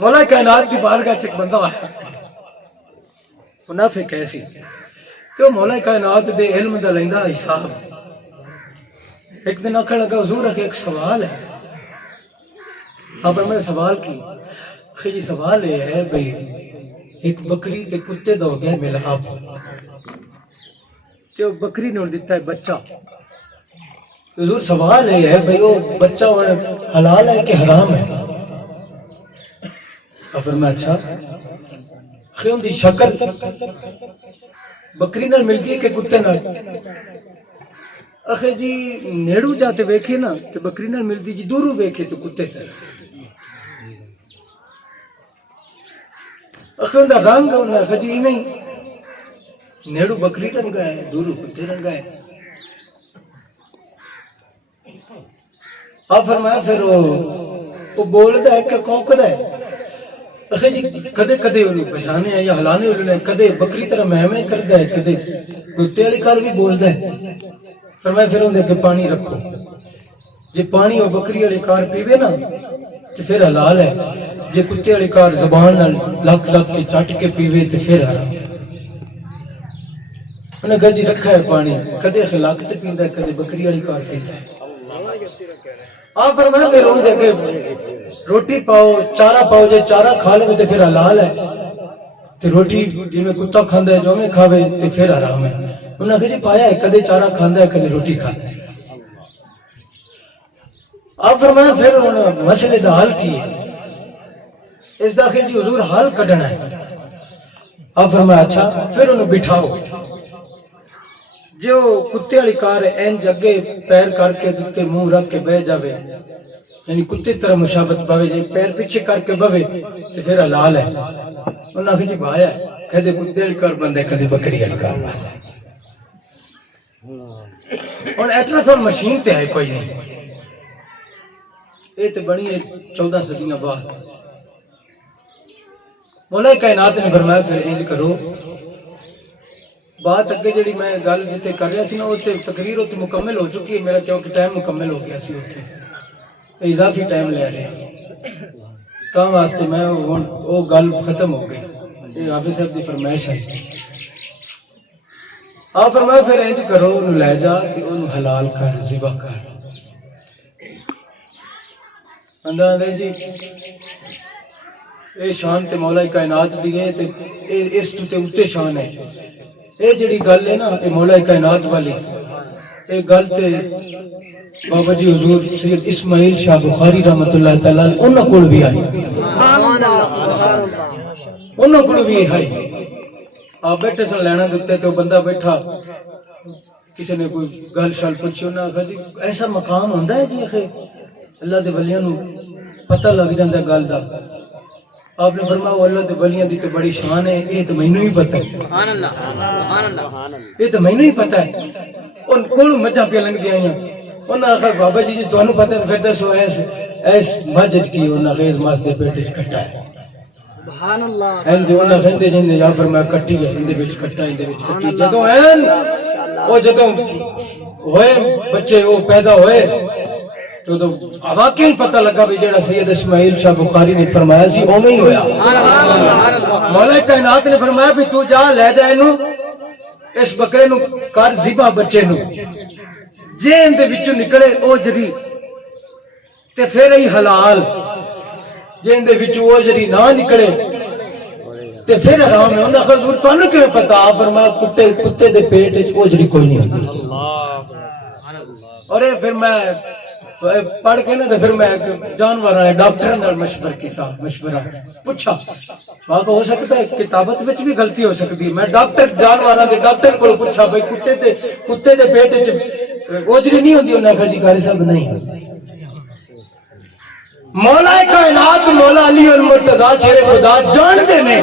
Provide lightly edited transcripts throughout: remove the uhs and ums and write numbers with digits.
مولا کائنات کی بارگاہ چ ایک بندہ آیا منافق ایسی تو مولا کائنات دے علم دا لیندا حساب ایک دن آخر لگا حضور ایک سوال ہے آپ میں سوال کی یہ سوال یہ ہے بھئی ایک بکری تے کتے دا ہو گیا ملحاب تے بکری نے دیتا ہے بچہ حضور سوال یہ ہے بھئی وہ بچہ حلال ہے کہ حرام ہے فرمایا اچھا خیون دی شکل بکری نال ملتی ہے کہ کتے نال اخے جی نیڑو جاتے ویکھے نا تو بکری نال ملتی جی دورو ویکھے تو کتے تے اخے ان دا رنگ ہے اخے جی نہیں نیڑو بکری رنگا ہے دورو کتے رنگا ہے آپ فرمایا پھر وہ بولتا ہے کہ کوکدا ہے اخے جی کدے کدے انہوں پہچانے ہیں یا ہلانے انہوں کدے بکری طرح مہمیں کرتا ہے کدے کتے والی کار بھی بولتا ہے فرمایا پھر انہیں کہ پانی رکھو جے پانی وہ بکری والی کار پیوے نا تو پھر حلال ہے جے کتے والی کار زبان لک لک کے چٹ کے پیوے تو پھر حرام انہیں کہا جی رکھا ہے پانی کدے خلاق تے پیندا ہے کدے بکری والی کار پیندا ہے آپ فرمایا پھر انہیں کہ روٹی پاؤ چارہ پاؤ جے چارہ کھا لے تو پھر حلال ہے تو روٹی جی میں کتا کھاندا ہے جو میں کھاوے تو پھر حرام ہے انہوں نے کہا جی پایا ہے کدے چارہ کھاندا ہے کدے روٹی کھاندا ہے آپ فرمایا پھر انہوں مسئلے دا حل کی ہے اس داخل جی حضور حل کڈنا ہے آپ فرمایا اچھا پھر انہوں بٹھاؤ جو کتے والی کار ہے این جگے پیر کر کے دتے منہ رکھ کے بہ جاوے یعنی کتے طرح مشابت پاوے جی پیر پیچھے کر کے بوے تو پھر حلال ہے انہوں نے کہا جی بھایا ہے کدے کتے والی کار بندے کدے بکری والی کار بندے اور الٹراساؤنڈ مشین تے ہے کوئی نہیں یہ تو بنی ہے 14 صدیاں بعد مولا کائنات نے فرمایا پھر انج کرو بات اگے جڑی میں گل جتے کر رہا سی نا وہ تقریر اتنے مکمل ہو چکی ہے میرا کیونکہ ٹائم مکمل ہو گیا سی اتنے اضافی ٹائم لے رہے تاں واسطے میں وہ گل ختم ہو گئی یہ حافظ صاحب دی فرمائش ہے آپ فرمایا پھر انج کرو انہوں لے جا کہ انہوں حلال کر ذبح کر اندھا دے جی اے شان تے مولا کائنات دیئے تے اس تے اتے شان ہے اے جڑی گل ہے نا اے مولا کائنات والی اے گل تے بابا جی حضور سید اسماعیل شاہ بخاری رحمت اللہ تعالیٰ انہوں کل بھی آئی انہوں کل بھی آئی آپ بیٹھے سن لینا دیتے تو بندہ بیٹھا کسی نے کوئی گل شال پوچھی انہوں نے کہا جی ایسا مقام ہوندہ ہے جی اللہ دے ولیاں نو پتہ لگ جاندہ گل دا آپ نے فرمایا اللہ دے ولیاں دی تو بڑی شان ہے یہ تو مینوں ہی پتہ ہے یہ تو مینوں ہی پتہ ہے ان کولوں مجھاں پہ لنگ دیا انہوں نے کہا بابا جی تو انہوں پتہ ہے پھر دسو ایس مجھج کی انہوں نے خیز ماس دے پیٹے کٹا ہے سبحان اللہ انہوں نے خیندے جن نے جا فرمایا کٹی ہے اندے بچ کٹا اندے بچ کٹی جدوں این وہ جدوں ہوئے بچے وہ پیدا ہوئے تو واقعی پتہ لگا بھی جڑا سید اسماعیل شاہ بخاری نے فرمایا سی اوویں ہی ہویا مولا کائنات نے فرمایا بھی تو جا لے جا اینو اس بکرے نو کر ذبح بچے نو جے اندے وچوں نکلے او جڑی تے پھر ہی حلال جے اندے وچوں او جڑی نہ نکلے تے پھر حرام ہے انہاں حضور تانوں کیویں پتہ فرمایا کتے دے پیٹ وچ او جڑی کوئی نہیں ہوندی اور پھر میں پڑھ کے نا تو پھر میں جانور والے ڈاکٹر نال مشورہ پوچھا واقع ہو سکتا ہے کتابت وچ بھی غلطی ہو سکتی ہے میں ڈاکٹر جانوراں دے ڈاکٹر کو پوچھا بھئی کتے دے پیٹ وچ اوجری نہیں ہوندی انہاں کہا جی قاری صاحب نہیں ہوندی مولا کائنات مولا علی المرتضی شیر خدا جان دے نے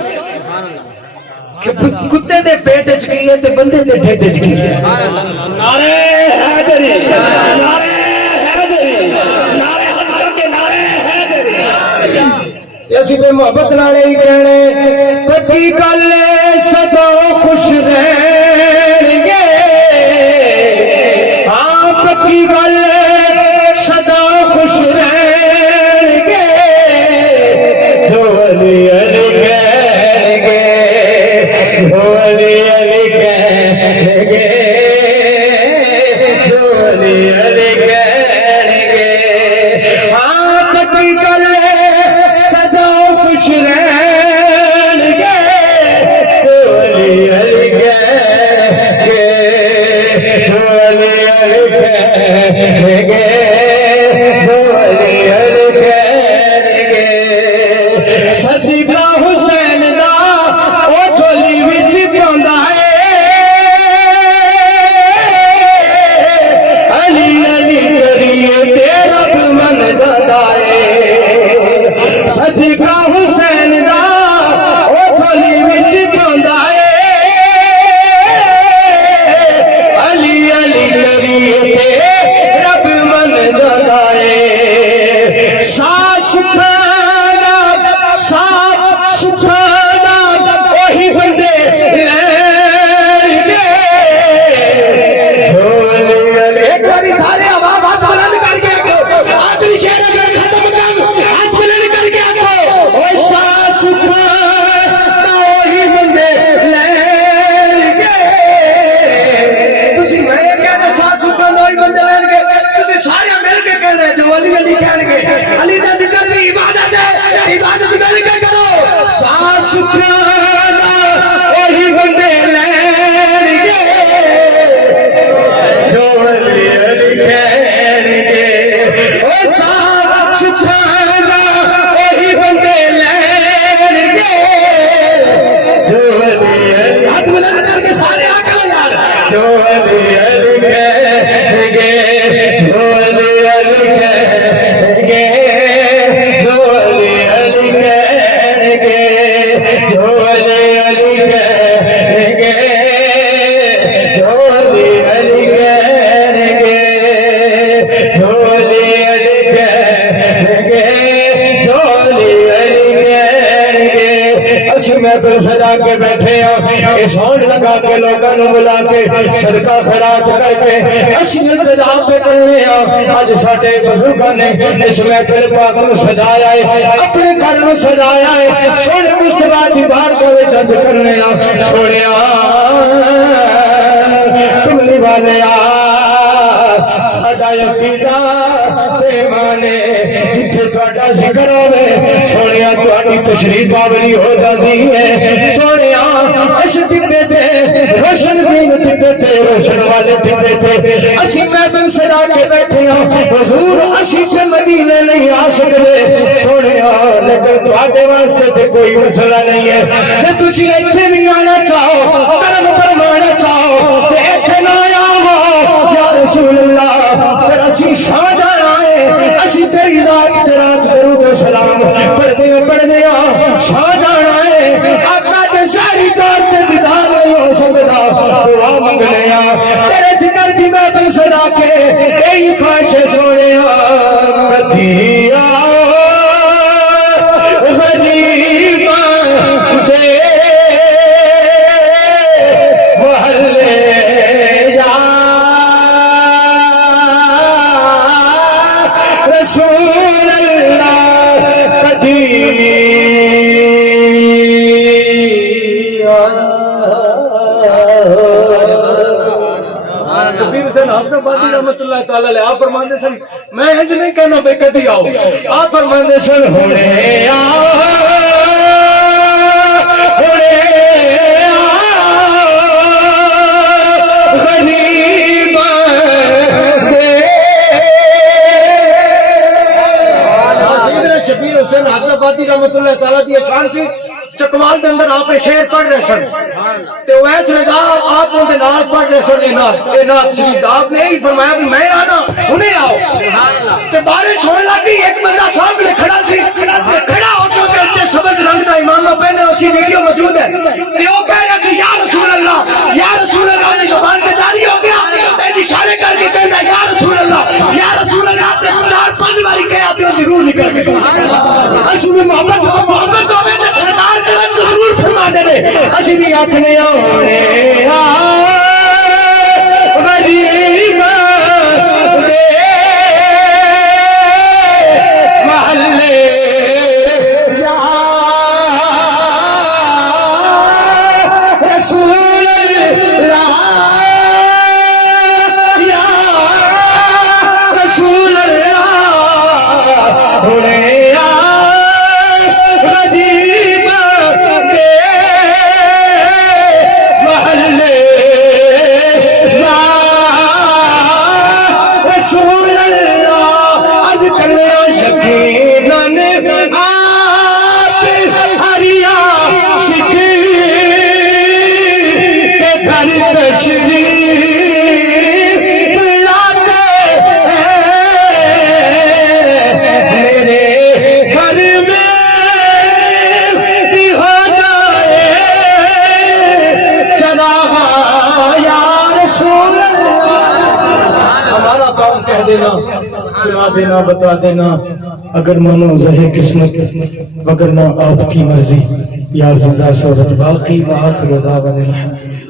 کہ کتے دے پیٹ وچ کی ہے تے بندے دے ڈھڈ وچ کی ہے نعرہ حیدری نعرہ اسی پہ محبت نالے ہی کہنے پکی گل سدا خوش رہیں گے ہاں پکی گل سدا خوش رہیں گے جو علی علی کہیں گے جو علی علی کہیں گے جو علی علی کہیں گے ہاں پتی گلے سدا خوش رہن گے جو علی علی کہیں گے جو علی علی کہیں گے جو علی علی کہیں گے صدیقہ حسین دا او جھولی وچ پوندا ہے علی علی کریے تے رب من جاتا ہے صدیقہ حسین دا او جھولی وچ پوندا ہے علی علی کریے تے رب من جاتا ہے ساس کھانا ساس کھانا وہی بندے لیں گے جو علی علی ایک باری سارے عوام ہاتھ بلند کر کے آخری شعر اگر ختم کر ہاتھ بلند کر کے آگو اوہ ساس کھانا وہی بندے لیں گے تسی میں یہ کہنا ساس کھانا وہی بندے لیں گے تسی سارے مل کے کہنا جو علی علی کہیں گے علی دا ذکر بھی عبادت ہے عبادت مل کے کرو ساس کھانا وہی بندے لیں گے جو علی علی کہیں گے او ساس کھانا وہی بندے لیں گے جو علی علی ہاتھ بلند کر کے سارے آگے یار جو علی علی کہیں گے جو علی علی کہیں گے جو علی علی کہیں گے جو علی علی کہیں گے جو علی علی کہیں گے جو علی علی کہیں گے جو علی علی کہیں گے اسی محفل سجا کے بیٹھے ہیں یہ سونڈ لگا کے لوگوں نے بلا کے صدقہ خیرات کر کے اسی انتظام پہ کرنے ہیں آج ساٹھے بزرگاں نے اس محفل پاک کو سجایا ہے اپنے گھر میں سجایا ہے سونے مصطفیٰ دی بارگاہ میں چند کرنے ہیں سونے کملی والے ساڈا یقینا پیمانے جتھے تہاڈا ذکر ہوے سونیا تہاڈی تشریف آوری ہو جاندی ہے سونیا اس ٹپے تے روشن دین ٹپے تے روشن والے ٹپے تے اسی محفل سجا کے بیٹھے ہاں حضور اسی تے مدینے نہیں آ سکدے سونیا لیکن تہاڈے واسطے تے کوئی مسئلہ نہیں ہے تے تسی ایتھے نہیں آنا چاہو کرم فرمانا چاہو تے ایتھے نہ آو یا رسول اللہ پھر اسی شاہ جانا ہے اسی تیری ذات تیرات درود و سلام پڑھ دیا شاہ جانا ہے آقا جے شاہی دار تے دیدار نہیں ہو سکتا دعا منگ لیا تیرے ذکر کی محفل سجا کے یہی خواہش سونے کدیا غریباں دے محلے جا رسول اللہ کبیر حسین حافظ آبادی رحمت اللہ تعالی علیہ آپ فرماندے سن میں انج نہیں کہنا بے کدی آؤ آپ فرماندے سن ہونے شبیر حسین حافظ آبادی رحمت اللہ تعالی دی شان سی چکوال دے اندر آپ شعر پڑھ رہے سن تے ویس لگا آپ ان دے نال پڑھ رہے سن اے نات شریف آپ نے ہی فرمایا بھی میں آنا انہیں آؤ تے بارش ہونے لگی ایک بندہ سامنے کھڑا سی کھڑا ہو کے سبز رنگ دا امامہ پہنے اسی ویڈیو موجود ہے تے وہ کہہ رہا سی یا رسول اللہ دی زبان تے جاری ہو گیا تے اشارے کر کے کہندا یا رسول اللہ تے 4-5 باری کہا تے دی روح نکل کے اسی میں محبت ہوے تے سرکار کرم ضرور فرما دے اسی بھی آکھنے آونے غریب دے محلے دینا، سنا دینا، بتا دینا، اگر منو زہے قسمت وگرنہ آپ کی مرضی، یار زندہ صورت باقی وآخر دعوانا الحمدللہ۔